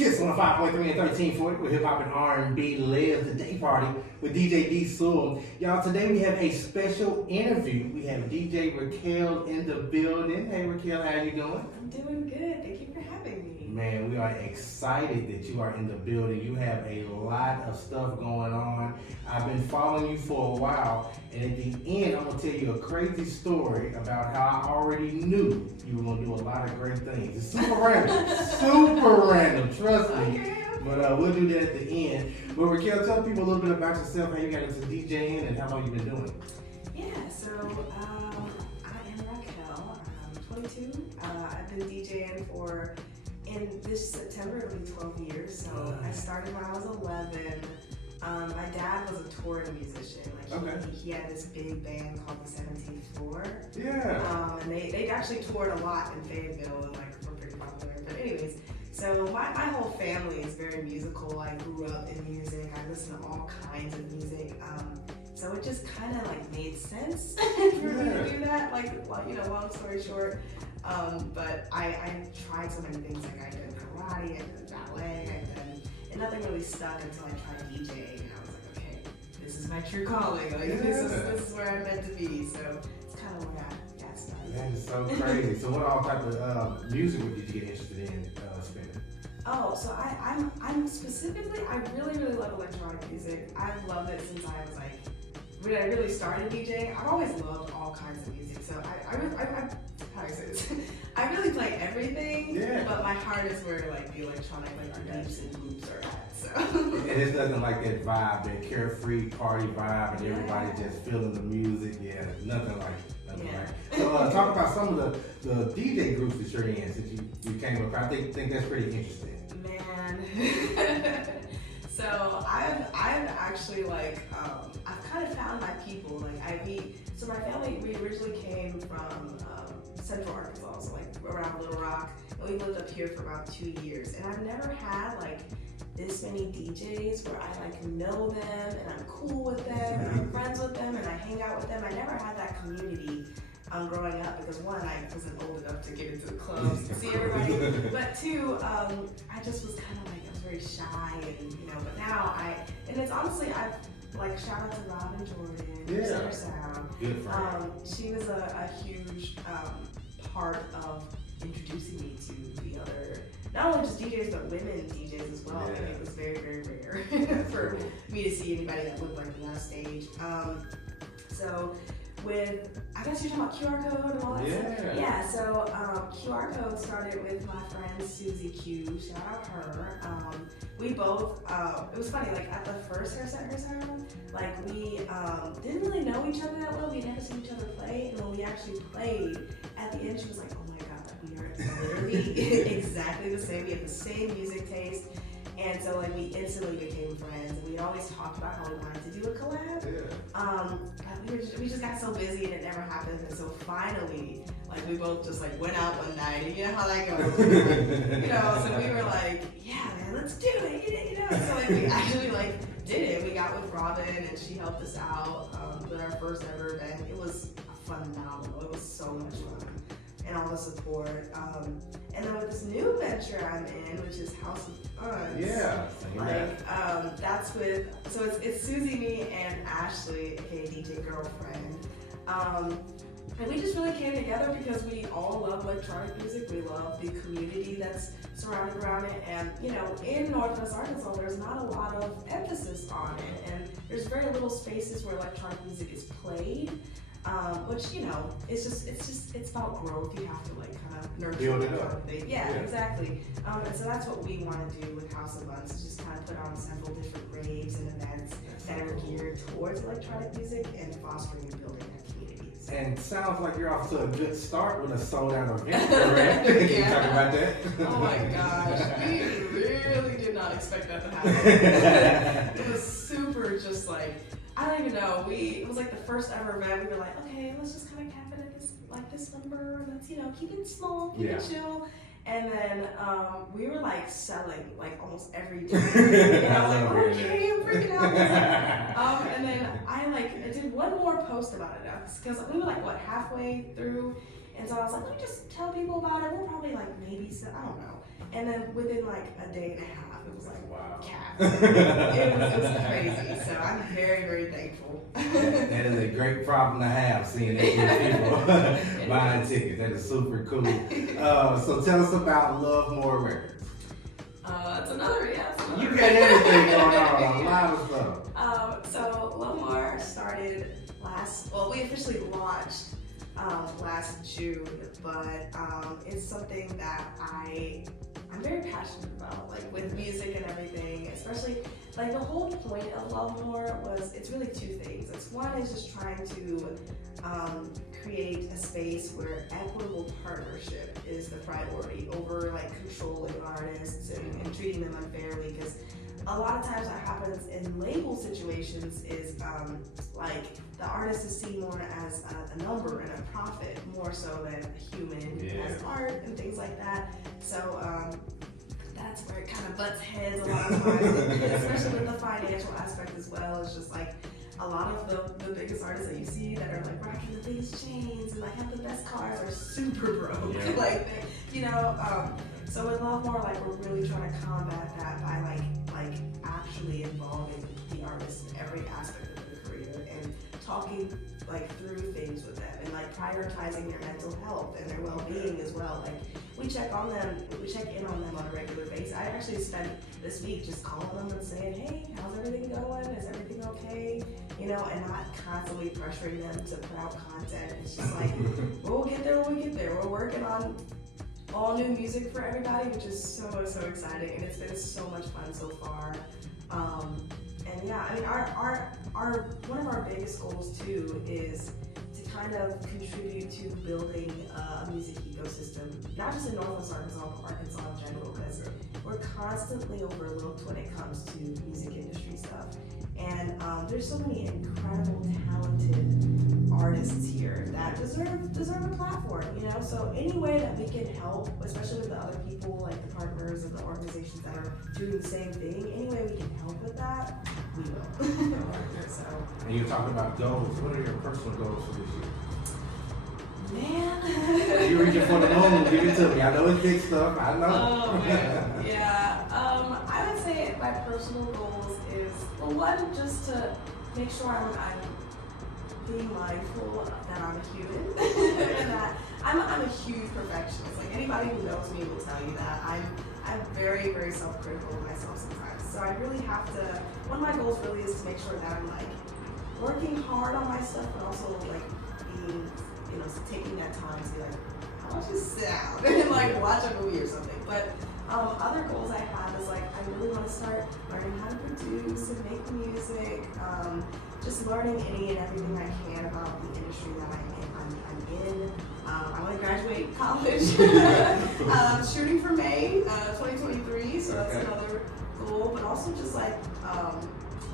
Kiss on 5.3 and 1340 with hip hop and R&B lives the day party with DJ D Sewell. Y'all, today we have a special interview. We have DJ Raquel in the building. Hey Raquel, how you doing? I'm doing good. Thank you for having me. Man, we are excited that you are in the building. You have a lot of stuff going on. I've been following you for a while, and at the end, I'm gonna tell you a crazy story about how I already knew you were gonna do a lot of great things. It's super random, super random. Trust me. Okay. But we'll do that at the end. But Raquel, tell people a little bit about yourself, how you got into DJing, and how long you've been doing it. Yeah, so I am Raquel. I'm 22. I've been DJing in this September, it'll be 12 years. So I started when I was 11. My dad was a touring musician. He had this big band called the 17th Floor. Yeah. And they actually toured a lot in Fayetteville and were pretty popular. But anyways, so my whole family is very musical. I grew up in music. I listen to all kinds of music. So it just kind of made sense for me to do that. Long story short. But I tried so many things. I did karate, I did ballet, and nothing really stuck until I tried DJing. And I was like, okay, this is my true calling. This is where I'm meant to be. So it's kind of where I got started. That is so crazy. So what all type of music did you get interested in spinning? Oh, so I'm specifically, I really love electronic music. I've loved it since I was when I really started DJing. I've always loved all kinds of music. So I how do I say this? I really play everything, but my heart is where the electronic, the beats and loops are at. So. And it's nothing like that vibe, that carefree party vibe, and everybody just feeling the music. Yeah, nothing like it. So talk about some of the DJ groups that you're in since you came up. I think that's pretty interesting. Man. So I've actually I've kind of found my people. So my family, we originally came from Central Arkansas, so around Little Rock, and we lived up here for about 2 years. And I've never had this many DJs where I know them and I'm cool with them and I'm friends with them and I hang out with them. I never had that community growing up because one, I wasn't old enough to get into the clubs and see everybody, but two, I just was kind of I was very shy and but now and it's honestly I've shout out to Robin Jordan, Center Sound. She was a huge part of introducing me to the other, not only just DJs but women DJs as well. Yeah. It was very rare for me to see anybody that looked like me on stage. So I guess you're talking about QR code and all that stuff. Yeah, so QR code started with my friend Susie Q. Shout out her. We both, it was funny, at the first Her Sound, we didn't really know each other that well. We'd never seen each other play. And when we actually played, at the end she was like, oh my God, we are literally exactly the same. We have the same music taste. And so we instantly became friends. And we'd always talked about how we wanted to do a collab. But we just got so busy and it never happened. And so finally, we both just went out one night and you know how that goes. So we were yeah man, let's do it. So we actually did it. We got with Robin and she helped us out with our first ever event. It was phenomenal. It was so much fun. And all the support. And then with this new venture I'm in, which is House of Fun. That's so it's Susie, me, and Ashley, aka DJ Girlfriend. And we just really came together because we all love electronic music. We love the community that's surrounded around it. And in Northwest Arkansas, there's not a lot of emphasis on it. And there's very little spaces where electronic music is played. Which it's about growth. You have to kind of nurture build it that up. Thing. Yeah, exactly. And so that's what we want to do with House of Buns, is just kind of put on several different raves and events that are geared towards electronic music and fostering and building that community. So. And sounds like you're off to a good start with a sold out event, correct? Can you talk about that? Oh my gosh, we really did not expect that to happen. It was super just I don't even know. It was the first ever event. We were okay, let's just kind of cap it at this number. Let's keep it small, keep it chill. And then we were selling almost every day. And I was okay, I'm freaking out. And then I did one more post about it because we were halfway through. And so I was let me just tell people about it. We'll probably maybe, I don't know. And then within like a day and a half, it was like, wow. cats. It was crazy. So I'm very, very thankful. That is a great problem to have, seeing that many people buying tickets. That is super cool. So tell us about Love More Records. It's another. You got everything going on, a lot of stuff. So Love More started we officially launched last June, but it's something that I'm very passionate about, like with music and everything, especially like the whole point of Love More it's really two things. One is just trying to create a space where equitable partnership is the priority over like controlling artists and treating them unfairly, because a lot of times what happens in label situations is like the artist is seen more as a number and a profit more so than a human as art and things like that. So that's where it kind of butts heads a lot of times, especially with the financial aspect as well. It's just like a lot of the biggest artists that you see that are like rocking the biggest chains and like have the best cars are super broke. Yeah. Like, you know, so with Love More, like we're really trying to combat that by like actually involving the artist in every aspect of their career and talking like through things with them and like prioritizing their mental health and their well-being as well. Like we check in on them on a regular basis. I actually spent this week just calling them and saying, hey, how's everything going? Is everything okay? You know, and not constantly pressuring them to put out content. It's just like, we'll get there when we get there. We're working on all new music for everybody, which is so exciting, and it's been so much fun so far. And yeah, I mean, our one of our biggest goals too is to kind of contribute to building a music ecosystem, not just in Northwest Arkansas, but Arkansas in general, because we're constantly overlooked when it comes to music industry stuff. And there's so many incredible, talented artists here that deserve a platform, you know? So any way that we can help, especially with the other people, like the partners and the organizations that are doing the same thing, any way we can help with that, we will. So. And you're talking about goals. What are your personal goals for this year? Man. You're reaching for the moon. Give it to me. I know it's big stuff. I know. Oh, man. Yeah. I would say my personal goals is, well, one, just to make sure I'm being mindful that I'm a human and that I'm a huge perfectionist. Like anybody who knows me will tell you that I'm very, very self-critical of myself sometimes. So I really have to, one of my goals really is to make sure that I'm like working hard on my stuff, but also like being, you know, taking that time to be like, how about you sit down and like watch a movie or something. But other goals I have is like, I really want to start learning how to produce and make music, just learning any and everything I can about the industry that I'm in. I want to graduate college, shooting for May 2023, so that's another goal, but also just like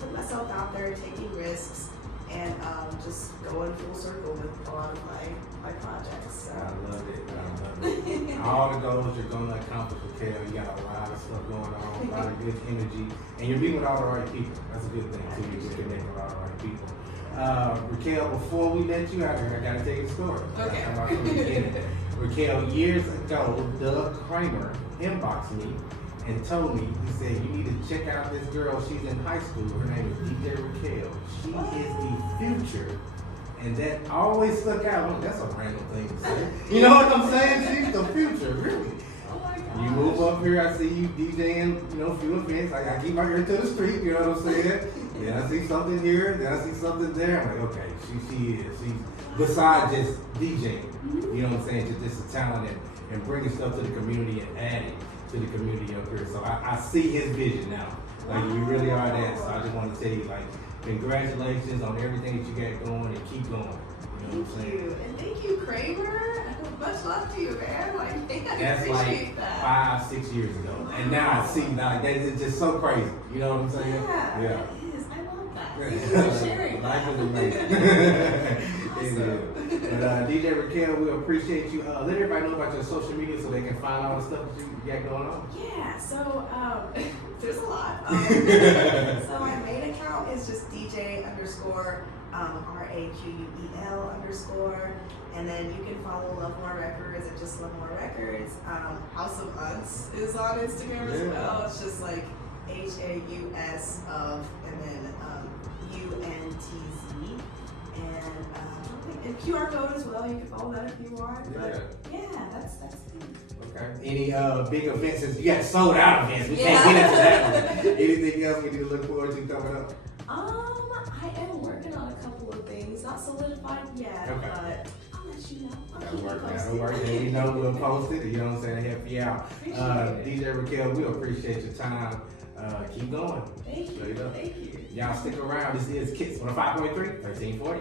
putting myself out there, taking risks, and just going full circle with a lot of my projects. So. I love it. All the goals you're going to accomplish, Raquel. You got a lot of stuff going on, a lot of good energy, and you're meeting with all the right people. That's a good thing too. You're connecting with all the right people. Raquel, before we let you out here, I gotta tell you a story. Okay. Come from the beginning. Raquel, years ago, Doug Kramer inboxed me and told me, he said, you need to check out this girl. She's in high school. Her name is DJ Raquel. She is the future. And that always stuck out. Well, that's a random thing to say. You know what I'm saying? She's the future, really. Oh my God. You move up here, I see you DJing, you know, few events. I keep my ear to the street, you know what I'm saying? Then I see something here, then I see something there. I'm like, okay, she is. She's besides just DJing, you know what I'm saying? Just a talent and bringing stuff to the community and adding to the community up here. So I see his vision now. Like you really are that. So I just want to tell you, like, congratulations on everything that you got going and keep going. You know what I'm saying? Thank you. And thank you, Kramer. Much love to you, man. Like, That's like that. 5-6 years ago. Wow. And now I see, like, that is just so crazy. You know what I'm saying? Yeah. Yeah. It is. I love that. Thank you for sharing Life that. is amazing. Awesome. But DJ Raquel, we appreciate you. Let everybody know about your social media so they can find all the stuff that you got going on. Yeah, so there's a lot. So my main account is just DJ _ RAQUEL _. And then you can follow Love More Records and just Love More Records. House of Unts is on Instagram as well. It's just like HAUS of and then UNTZ. And QR code as well. You can follow that if you want. But yeah, that's it. Okay. Any big events? You got sold out events. We can't get into that one. Anything else we need to look forward to coming up? I am working on a couple of things. Not solidified yet, but I'll let you know. That'll work. And you know we'll post it. You know what I'm saying? Help you out. DJ Raquel, we appreciate your time. Keep going. Thank you. Thank you. Y'all stick around. This is Kiss on 5.3, 1340.